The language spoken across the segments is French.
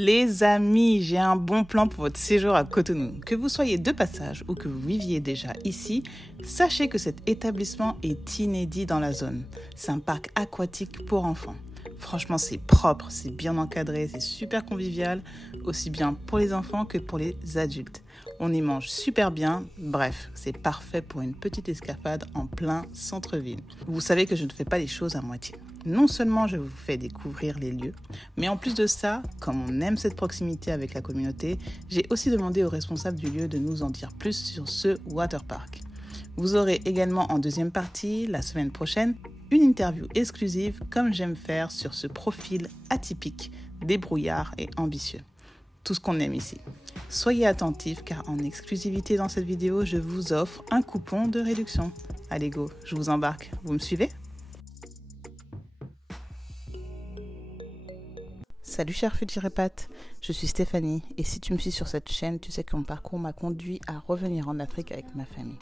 Les amis, j'ai un bon plan pour votre séjour à Cotonou. Que vous soyez de passage ou que vous viviez déjà ici, sachez que cet établissement est inédit dans la zone. C'est un parc aquatique pour enfants. Franchement, c'est propre, c'est bien encadré, c'est super convivial, aussi bien pour les enfants que pour les adultes. On y mange super bien, bref, c'est parfait pour une petite escapade en plein centre-ville. Vous savez que je ne fais pas les choses à moitié. Non seulement je vous fais découvrir les lieux, mais en plus de ça, comme on aime cette proximité avec la communauté, j'ai aussi demandé aux responsables du lieu de nous en dire plus sur ce waterpark. Vous aurez également en deuxième partie, la semaine prochaine, une interview exclusive comme j'aime faire sur ce profil atypique, débrouillard et ambitieux. Tout ce qu'on aime ici. Soyez attentifs car en exclusivité dans cette vidéo, je vous offre un coupon de réduction. Allez go, je vous embarque. Vous me suivez ? Salut chers Futurépates, je suis Stéphanie et si tu me suis sur cette chaîne, tu sais que mon parcours m'a conduit à revenir en Afrique avec ma famille.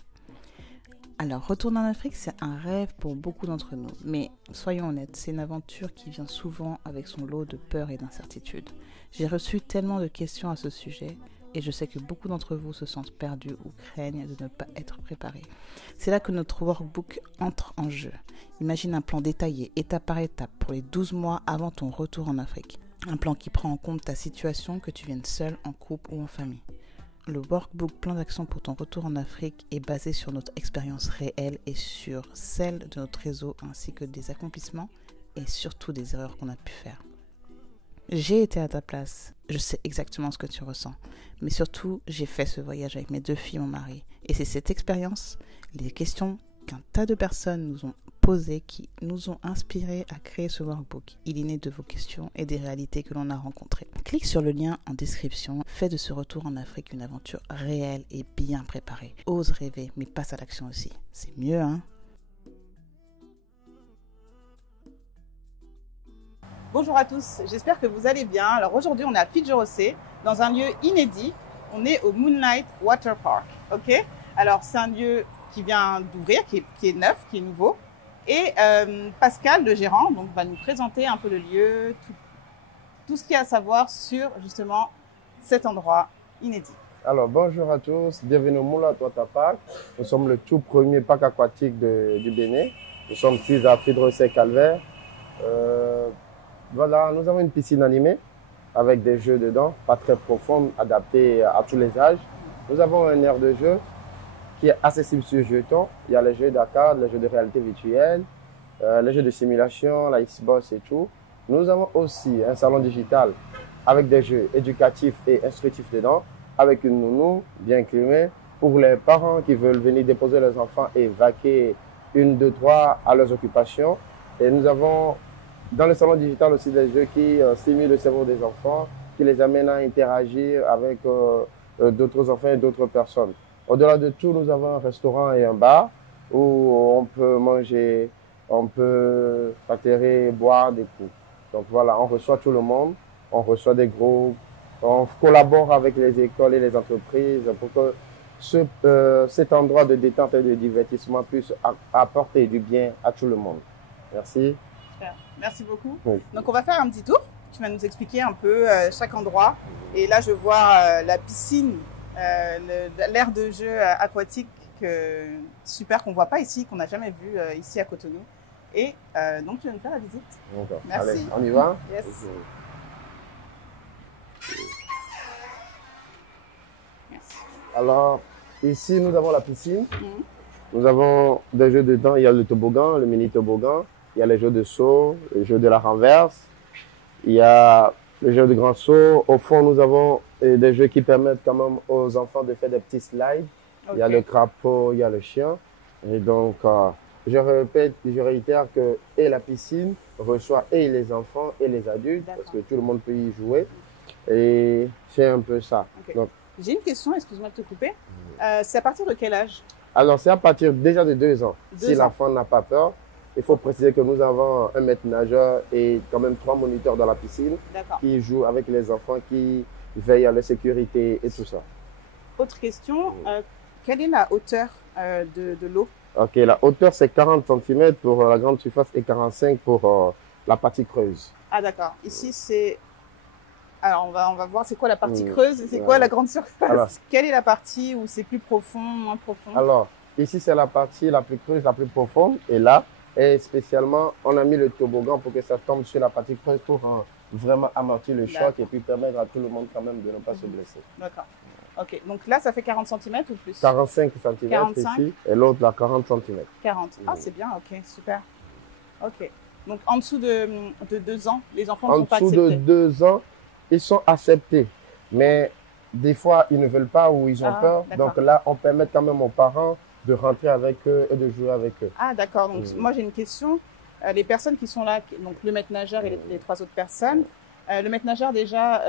Alors, retourner en Afrique, c'est un rêve pour beaucoup d'entre nous. Mais soyons honnêtes, c'est une aventure qui vient souvent avec son lot de peur et d'incertitude. J'ai reçu tellement de questions à ce sujet et je sais que beaucoup d'entre vous se sentent perdus ou craignent de ne pas être préparés. C'est là que notre workbook entre en jeu. Imagine un plan détaillé, étape par étape, pour les 12 mois avant ton retour en Afrique. Un plan qui prend en compte ta situation, que tu viennes seul, en couple ou en famille. Le workbook plan d'action pour ton retour en Afrique est basé sur notre expérience réelle et sur celle de notre réseau ainsi que des accomplissements et surtout des erreurs qu'on a pu faire. J'ai été à ta place, je sais exactement ce que tu ressens, mais surtout j'ai fait ce voyage avec mes 2 filles et mon mari. Et c'est cette expérience, les questions qu'un tas de personnes nous ont posées qui nous ont inspirés à créer ce workbook. Il est né de vos questions et des réalités que l'on a rencontrées. Clique sur le lien en description, fais de ce retour en Afrique une aventure réelle et bien préparée. Ose rêver, mais passe à l'action aussi. C'est mieux, hein? Bonjour à tous, j'espère que vous allez bien. Alors aujourd'hui, on est à Fidjorosé, dans un lieu inédit. On est au Moonlight Water Park, ok? Alors c'est un lieu qui vient d'ouvrir, qui est neuf, qui est nouveau. Et Pascal, le gérant, donc, va nous présenter un peu le lieu, tout ce qu'il y a à savoir sur justement cet endroit inédit. Alors bonjour à tous, bienvenue au Moonlight Water Park. Nous sommes le tout premier parc aquatique du Bénin. Nous sommes ici à Fidjorosé Calvaire. Voilà, nous avons une piscine animée avec des jeux dedans, pas très profondes, adaptés à tous les âges. Nous avons un aire de jeu qui est accessible sur jetons. Il y a les jeux d'arcade, les jeux de réalité virtuelle, les jeux de simulation, la Xbox et tout. Nous avons aussi un salon digital avec des jeux éducatifs et instructifs dedans, avec une nounou bien climée pour les parents qui veulent venir déposer leurs enfants et vaquer 1, 2, 3 à leurs occupations. Et nous avons dans le salon digital aussi des jeux qui stimulent le cerveau des enfants, qui les amènent à interagir avec d'autres enfants et d'autres personnes. Au-delà de tout, nous avons un restaurant et un bar où on peut manger, on peut atterrir, boire des coups. Donc voilà, on reçoit tout le monde, on reçoit des groupes, on collabore avec les écoles et les entreprises pour que cet endroit de détente et de divertissement puisse apporter du bien à tout le monde. Merci. Super. Merci beaucoup. Oui. Donc on va faire un petit tour. Tu vas nous expliquer un peu chaque endroit. Et là, je vois la piscine. L'aire de jeu aquatique super qu'on ne voit pas ici, qu'on n'a jamais vu ici à Cotonou. Et donc, tu vas nous faire la visite. D'accord. Merci. Allez, on y va? Yes. Merci. Alors, ici, nous avons la piscine. Nous avons des jeux dedans. Il y a le toboggan, le mini toboggan. Il y a les jeux de saut, les jeux de la renverse. Il y a le jeu de grand saut. Au fond, nous avons des jeux qui permettent quand même aux enfants de faire des petits slides. Okay. Il y a le crapaud, il y a le chien. Et donc, je répète, je réitère que et la piscine reçoit et les enfants et les adultes, parce que tout le monde peut y jouer. Et c'est un peu ça. Okay. J'ai une question, excuse-moi de te couper. C'est à partir de quel âge? Alors, c'est à partir déjà de 2 ans. Si l'enfant n'a pas peur. Il faut préciser que nous avons un maître nageur et quand même 3 moniteurs dans la piscine qui jouent avec les enfants, qui veillent à la sécurité et tout ça. Autre question, quelle est la hauteur de l'eau? Ok, la hauteur c'est 40 cm pour la grande surface et 45 pour la partie creuse. Ah d'accord, ici c'est Alors, on va voir c'est quoi la partie creuse et c'est quoi la grande surface. Alors, quelle est la partie où c'est plus profond, moins profond? alors, ici, c'est la partie la plus creuse, la plus profonde. Et là, et spécialement, on a mis le toboggan pour que ça tombe sur la partie creuse pour vraiment amortir le choc et puis permettre à tout le monde quand même de ne pas se blesser. D'accord. Ok, donc là, ça fait 40 cm ou plus? 45 cm 45. ici et l'autre, là, 40 cm. 40. Ah, c'est bien, ok, super. Ok. Donc, en dessous de 2 ans, les enfants ne sont pas En acceptés? dessous de 2 ans, ils sont acceptés. Mais des fois, ils ne veulent pas ou ils ont peur. Donc là, on permet quand même aux parents de rentrer avec eux et de jouer avec eux. Ah, d'accord. Donc, moi, j'ai une question. Les personnes qui sont là, donc le maître nageur et les 3 autres personnes, le maître nageur, déjà,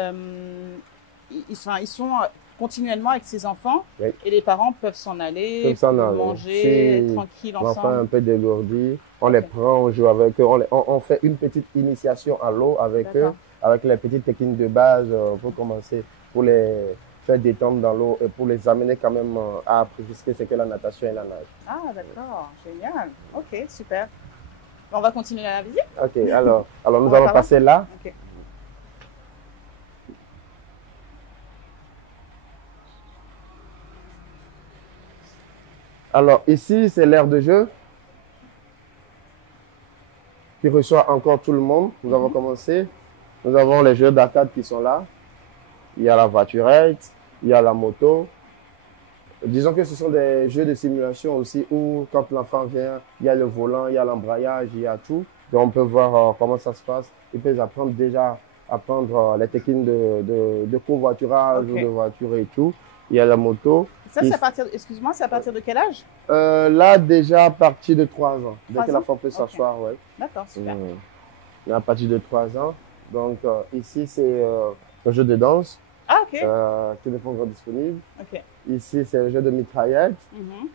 ils sont continuellement avec ses enfants et les parents peuvent s'en aller, manger, être tranquille ensemble. L'enfant un peu dégourdi, on les prend, on joue avec eux, on fait une petite initiation à l'eau avec eux, avec les petites techniques de base pour commencer, pour les faire détendre dans l'eau et pour les amener quand même à apprécier ce que c'est que la natation et la nage. Ah, d'accord, génial. Ok, super. On va continuer la visite. Ok, alors nous allons passer là. Okay. Alors ici, c'est l'aire de jeu qui reçoit encore tout le monde. Nous avons commencé. Nous avons les jeux d'arcade qui sont là. Il y a la voiturette, il y a la moto. Disons que ce sont des jeux de simulation aussi où quand l'enfant vient, il y a le volant, il y a l'embrayage, il y a tout. Donc on peut voir comment ça se passe. Ils peuvent apprendre les techniques de covoiturage ou de voiture et tout. Il y a la moto. Ça, c'est à partir, excuse-moi, c'est à partir de quel âge? Là, déjà à partir de 3 ans. Dès que l'enfant peut s'asseoir, ouais. D'accord, super. À partir de 3 ans. Donc ici, c'est un jeu de danse. Ah, ok. Qui n'est pas encore disponible. Ok. Ici, c'est le jeu de mitraillette.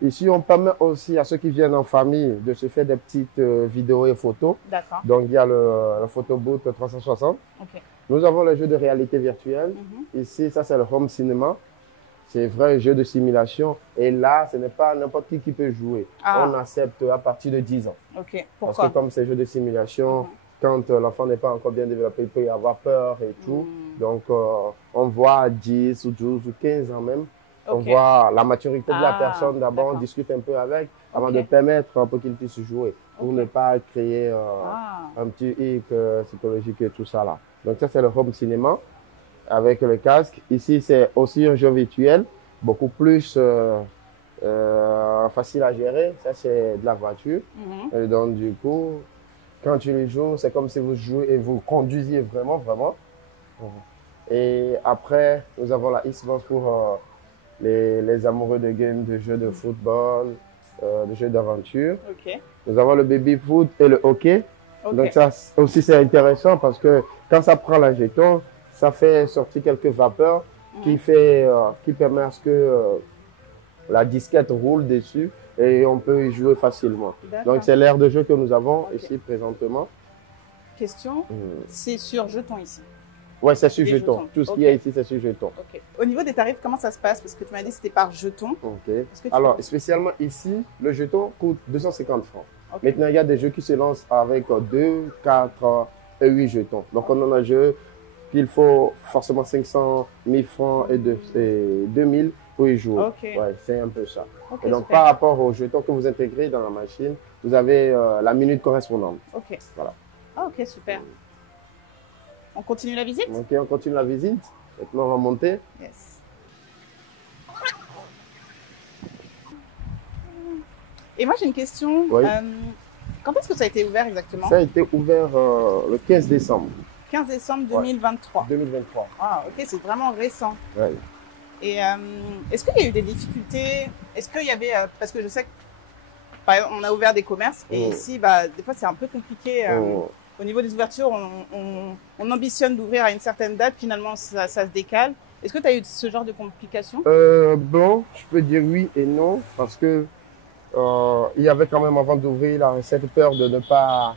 Ici, on permet aussi à ceux qui viennent en famille de se faire des petites vidéos et photos. D'accord. Donc, il y a le photo booth 360. Ok. Nous avons le jeu de réalité virtuelle. Ici, ça, c'est le home cinéma. C'est vrai jeu de simulation. Et là, ce n'est pas n'importe qui peut jouer. On accepte à partir de 10 ans. Ok. Pourquoi? Parce que comme c'est jeu de simulation, quand l'enfant n'est pas encore bien développé, il peut y avoir peur et tout. Donc, on voit 10 ou 12 ou 15 ans même. On voit la maturité de la personne d'abord, on discute un peu avec, avant de permettre pour qu'il puisse jouer, pour ne pas créer un petit hic psychologique et tout ça là. Donc ça, c'est le home cinéma avec le casque. Ici, c'est aussi un jeu virtuel, beaucoup plus facile à gérer. Ça, c'est de la voiture. Et donc, du coup, quand tu le joues, c'est comme si vous jouez et vous conduisiez vraiment. Et après, nous avons la Xbox pour les amoureux de games, de jeux de football, de jeux d'aventure. Nous avons le baby foot et le hockey. Donc ça aussi c'est intéressant parce que quand ça prend la jeton, ça fait sortir quelques vapeurs qui permet à ce que la disquette roule dessus et on peut y jouer facilement. Donc c'est l'aire de jeu que nous avons ici présentement. Question, c'est sur jeton ici? Oui, c'est sur jeton. Tout ce qu'il y a ici, c'est sur jeton. Au niveau des tarifs, comment ça se passe? Parce que tu m'as dit que c'était par jeton. Alors, spécialement ici, le jeton coûte 250 francs. Maintenant, il y a des jeux qui se lancent avec 2, 4 et 8 jetons. Donc, on en a un jeu qu'il faut forcément 500, 1000 francs et 2000 pour y jouer. Ouais, c'est un peu ça. Et donc, par rapport aux jetons que vous intégrez dans la machine, vous avez la minute correspondante. Voilà. Ok, super. On continue la visite? Ok, on continue la visite. Maintenant, on va monter. Yes. Et moi, j'ai une question. Oui. Quand est-ce que ça a été ouvert exactement? Ça a été ouvert le 15 décembre. 15 décembre 2023. 2023. Ah, ok, c'est vraiment récent. Oui. Et est-ce qu'il y a eu des difficultés? Est-ce qu'il y avait... parce que je sais que, par exemple, on a ouvert des commerces et ici, des fois, c'est un peu compliqué. Au niveau des ouvertures, on ambitionne d'ouvrir à une certaine date. Finalement, ça se décale. Est-ce que tu as eu ce genre de complications? Bon, je peux dire oui et non. Parce que il y avait quand même, avant d'ouvrir, cette peur de ne pas...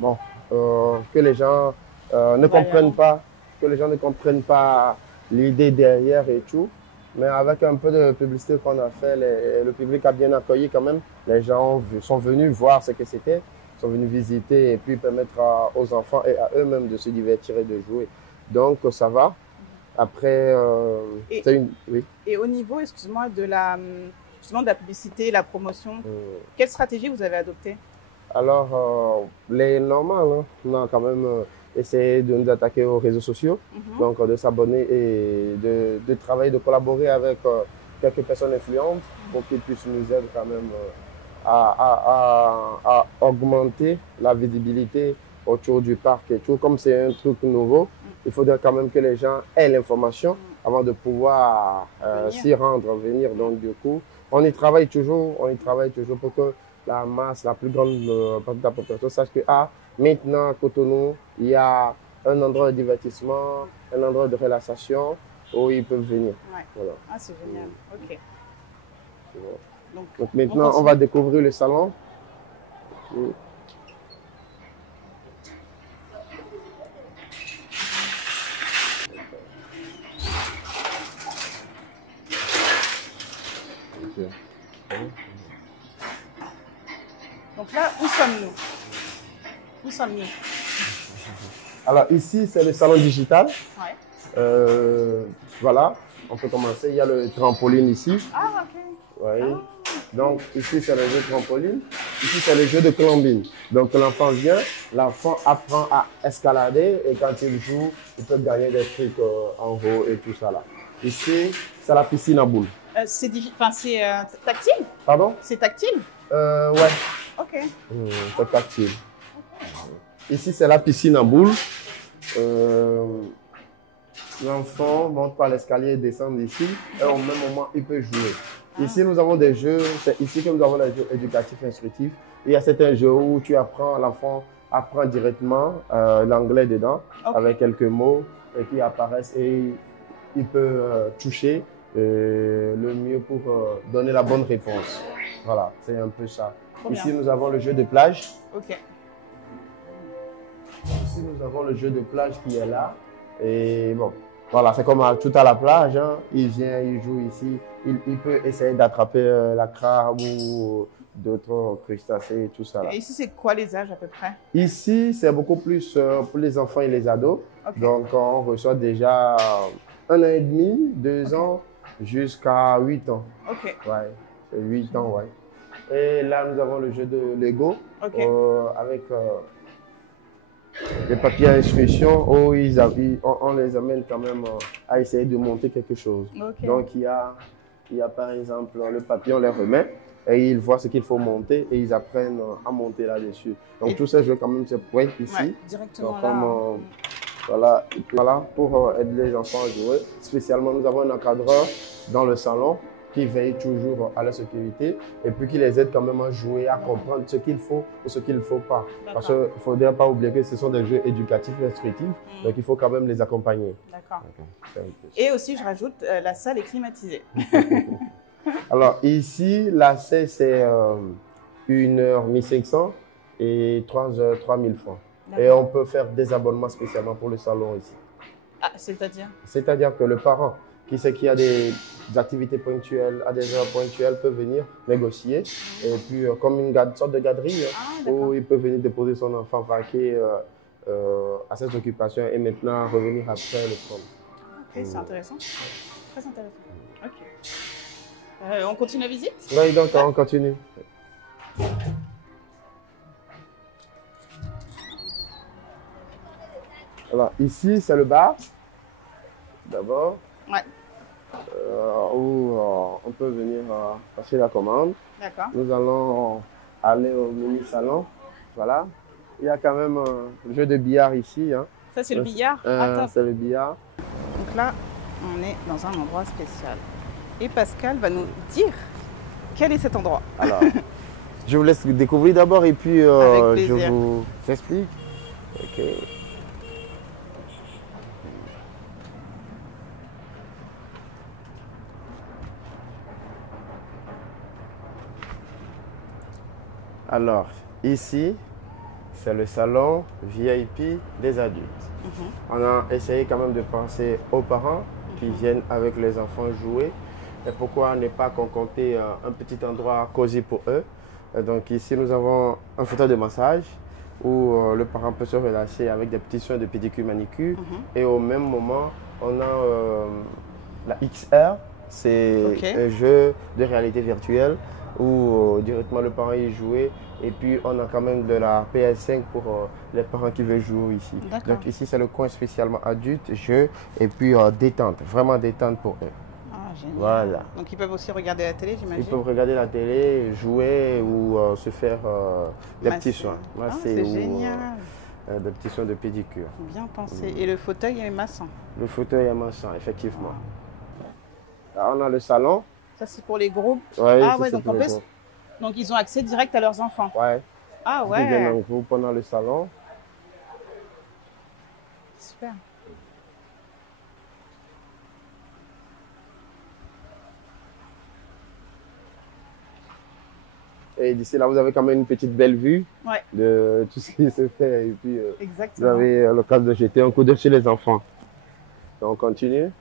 Bon, que les gens ne comprennent pas. Que les gens ne comprennent pas l'idée derrière et tout. Mais avec un peu de publicité qu'on a fait, le public a bien accueilli quand même. Les gens sont venus voir ce que c'était. Sont venus visiter et puis permettre aux enfants et à eux-mêmes de se divertir et de jouer. Donc, ça va. Après, Et, oui. et au niveau, excuse-moi, justement de la publicité, la promotion, quelle stratégie vous avez adoptée? Alors, les normales, hein, on a quand même essayé de nous attaquer aux réseaux sociaux, donc de s'abonner et de travailler, de collaborer avec quelques personnes influentes pour qu'ils puissent nous aider quand même à augmenter la visibilité autour du parc et tout. Comme c'est un truc nouveau, il faudrait quand même que les gens aient l'information avant de pouvoir s'y rendre, venir. Donc, du coup, on y travaille toujours pour que la masse, la plus grande partie de la population sache que maintenant à Cotonou, il y a un endroit de divertissement, un endroit de relaxation où ils peuvent venir. Ouais. Voilà. Ah, c'est génial. Ok. Donc maintenant, on va découvrir le salon. Donc là, où sommes-nous? Où sommes-nous? Alors ici, c'est le salon digital. Ouais. Voilà, on peut commencer. Il y a le trampoline ici. Ah, ok. Oui. Ah. Donc ici, c'est le jeu de trampoline. Ici, c'est le jeu de colombine. Donc l'enfant vient, l'enfant apprend à escalader et quand il joue, il peut gagner des trucs en haut et tout ça là. Ici, c'est la piscine à boules. C'est tactile? Pardon? C'est tactile? Ouais. Ok. C'est tactile. Ici, c'est la piscine à boules. L'enfant monte par l'escalier et descend ici. Et au même moment, il peut jouer. Ici, nous avons des jeux. C'est ici que nous avons les jeux éducatifs instructifs. Il y a certains jeux où tu apprends, l'enfant apprend directement l'anglais dedans, avec quelques mots et qui apparaissent et il peut toucher le mieux pour donner la bonne réponse. Voilà, c'est un peu ça. Ici, nous avons le jeu de plage. Ok. Ici, nous avons le jeu de plage qui est là. Et bon, voilà, c'est comme tout à la plage. Hein. Il vient, il joue ici. Il peut essayer d'attraper la crabe ou d'autres crustacés et tout ça. Là. Et ici, c'est quoi les âges à peu près? Ici, c'est beaucoup plus pour les enfants et les ados. Okay. Donc, on reçoit déjà 1 an et demi, 2 ans, jusqu'à 8 ans. Ok. Ouais, c'est 8 ans, ouais. Et là, nous avons le jeu de Lego avec les papiers à instruction où on les amène quand même à essayer de monter quelque chose. Okay. Donc, il y a par exemple le papier, on les remet et ils voient ce qu'il faut monter et ils apprennent à monter là-dessus. Donc, tous ces jeux, quand même, se pointent ici. Ouais, directement donc, là. Voilà, pour aider les enfants à jouer. Spécialement, nous avons un encadreur dans le salon qui veille toujours à la sécurité et puis qui les aide quand même à jouer, à comprendre ce qu'il faut ou ce qu'il ne faut pas. Parce qu'il ne faudrait pas oublier que ce sont des jeux éducatifs et instructifs, donc il faut quand même les accompagner. D'accord. Et aussi, je rajoute, la salle est climatisée. Alors ici, l'accès c'est 1h 1500 et 3h 3000 francs. Et on peut faire des abonnements spécialement pour le salon ici. Ah, c'est-à-dire? C'est-à-dire que le parent qui sait qu'il y a des activités ponctuelles, à des heures ponctuelles, peut venir négocier. Et puis, comme une sorte de garderie, où il peut venir déposer son enfant vaquer à ses occupations et maintenant revenir après le prendre. Ok, c'est intéressant. Très intéressant. Ok. On continue la visite? Oui, donc on continue. Alors, ici, c'est le bar. D'abord. Ouais. Où on peut venir passer la commande. D'accord. Nous allons aller au mini-salon. Voilà. Il y a quand même le jeu de billard ici. Hein. Ça, c'est le billard? C'est le billard. Donc là, on est dans un endroit spécial. Et Pascal va nous dire quel est cet endroit. Alors, je vous laisse découvrir d'abord et puis je vous explique. Ok. Alors, ici, c'est le salon VIP des adultes. On a essayé quand même de penser aux parents qui viennent avec les enfants jouer. Et pourquoi ne pas concocter un petit endroit cosy pour eux. Et donc ici, nous avons un fauteuil de massage où le parent peut se relâcher avec des petits soins de pédicure manicure. Et au même moment, on a la XR, c'est un jeu de réalité virtuelle où directement le parent y jouait. Et puis on a quand même de la PS5 pour les parents qui veulent jouer ici. Donc ici c'est le coin spécialement adulte, jeu et puis détente, vraiment détente pour eux. Ah, génial. Voilà. Donc ils peuvent aussi regarder la télé, j'imagine. Ils peuvent regarder la télé, jouer ou se faire des petits soins. C'est génial. Des petits soins de pédicure. Bien pensé. Et le fauteuil est massant. Le fauteuil est massant, effectivement. Alors, on a le salon. Ça c'est pour les groupes. Ouais, ah ouais, donc en plus, donc ils ont accès direct à leurs enfants. Ouais. Ah ouais. Ils viennent en groupe pendant le salon. Super. Et d'ici là, vous avez quand même une petite belle vue de tout ce qui se fait. Et puis, vous avez l'occasion de jeter un coup d'œil chez les enfants. Donc, on continue.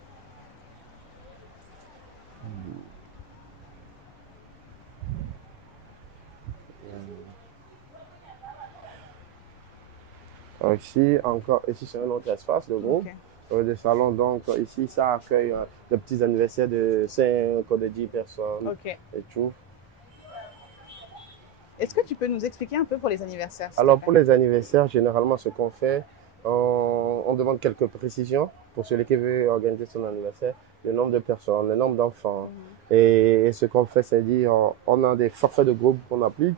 Ici, encore, ici c'est un autre espace de groupe, de salon. Donc ici, ça accueille des petits anniversaires de 5 ou de 10 personnes et tout. Est-ce que tu peux nous expliquer un peu pour les anniversaires? Alors pour les anniversaires, généralement ce qu'on fait, on demande quelques précisions pour celui qui veut organiser son anniversaire, le nombre de personnes, le nombre d'enfants. Et ce qu'on fait, c'est dire, on a des forfaits de groupe qu'on applique.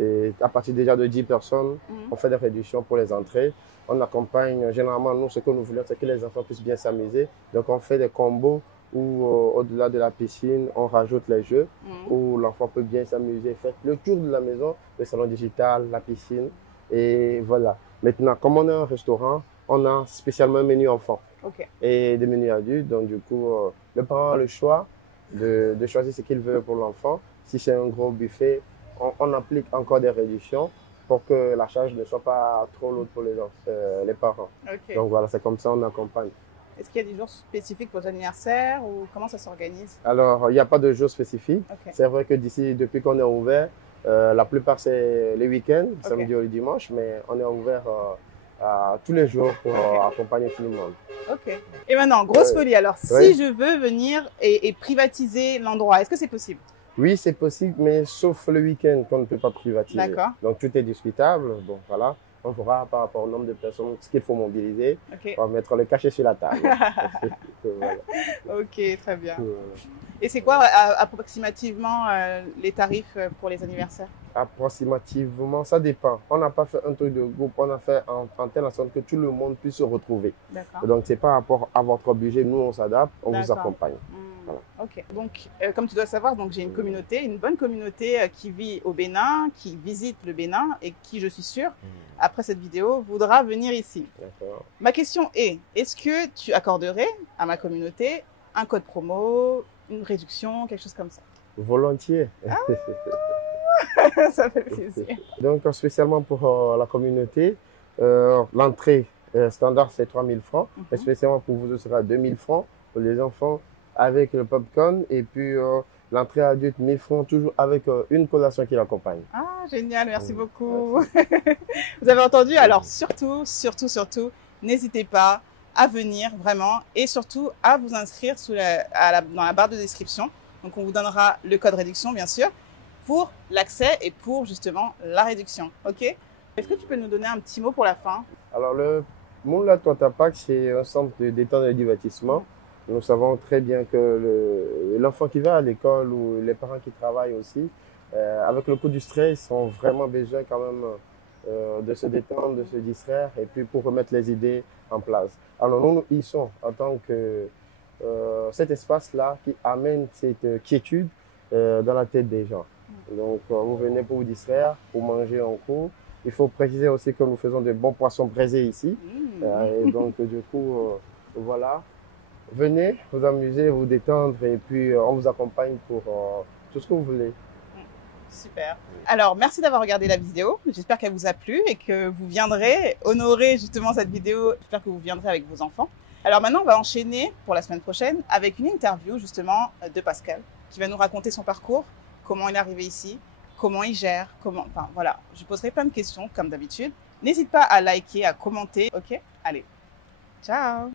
Et à partir déjà de 10 personnes, on fait des réductions pour les entrées. On accompagne, généralement, nous, ce que nous voulons, c'est que les enfants puissent bien s'amuser. Donc, on fait des combos où, au-delà de la piscine, on rajoute les jeux, où l'enfant peut bien s'amuser, faire le tour de la maison, le salon digital, la piscine. Et voilà. Maintenant, comme on est un restaurant, on a spécialement un menu enfant et des menus adultes. Donc, du coup, le parent a le choix de choisir ce qu'il veut pour l'enfant. Si c'est un gros buffet, on applique encore des réductions pour que la charge ne soit pas trop lourde pour les parents. Donc voilà, c'est comme ça on accompagne. Est-ce qu'il y a des jours spécifiques pour les anniversaires ou comment ça s'organise? Alors, il n'y a pas de jour spécifique. C'est vrai que depuis qu'on est ouvert, la plupart c'est les week-ends, samedi ou dimanche, mais on est ouvert tous les jours pour accompagner tout le monde. Et maintenant, grosse folie. Alors, si je veux venir et privatiser l'endroit, est-ce que c'est possible? Oui, c'est possible, mais sauf le week-end qu'on ne peut pas privatiser. Donc tout est discutable. Bon, voilà. On verra par rapport au nombre de personnes ce qu'il faut mobiliser. On va mettre le cachet sur la table. Voilà. Ok, très bien. Et c'est quoi approximativement les tarifs pour les anniversaires? Approximativement, ça dépend. On n'a pas fait un truc de groupe, on a fait en telle sorte que tout le monde puisse se retrouver. Donc c'est par rapport à votre budget, nous on s'adapte, on vous accompagne. Voilà. Donc comme tu dois savoir, donc j'ai une communauté, une bonne communauté qui vit au Bénin, qui visite le Bénin et qui, je suis sûre, après cette vidéo, voudra venir ici. Ma question est, est-ce que tu accorderais à ma communauté un code promo, une réduction, quelque chose comme ça? Volontiers. Ça fait plaisir. Donc spécialement pour la communauté, l'entrée standard c'est 3 000 francs, et spécialement pour vous ce sera 2 000 francs pour les enfants avec le popcorn, et puis l'entrée adulte 1 000 francs toujours avec une collation qui l'accompagne. Ah génial, merci beaucoup. Vous avez entendu? Alors surtout, n'hésitez pas à venir vraiment et surtout à vous inscrire dans la barre de description. Donc on vous donnera le code réduction bien sûr pour l'accès et pour justement la réduction. Est-ce que tu peux nous donner un petit mot pour la fin? Alors le Moulin Totapak, c'est un centre de détente et de divertissement. Nous savons très bien que l'enfant qui va à l'école ou les parents qui travaillent aussi, avec le coup du stress, ont vraiment besoin quand même de se détendre, de se distraire et puis pour remettre les idées en place. Alors nous y sommes en tant que cet espace-là qui amène cette quiétude dans la tête des gens. Donc vous venez pour vous distraire, pour manger en cours. Il faut préciser aussi que nous faisons de bons poissons braisés ici. Et donc du coup, voilà. Venez vous amuser, vous détendre et puis on vous accompagne pour tout ce que vous voulez. Super. Alors, merci d'avoir regardé la vidéo. J'espère qu'elle vous a plu et que vous viendrez honorer justement cette vidéo. J'espère que vous viendrez avec vos enfants. Alors maintenant, on va enchaîner pour la semaine prochaine avec une interview justement de Pascal qui va nous raconter son parcours, comment il est arrivé ici, comment il gère, enfin voilà. Je poserai plein de questions comme d'habitude N'hésite pas à liker, à commenter, ok? Allez, ciao!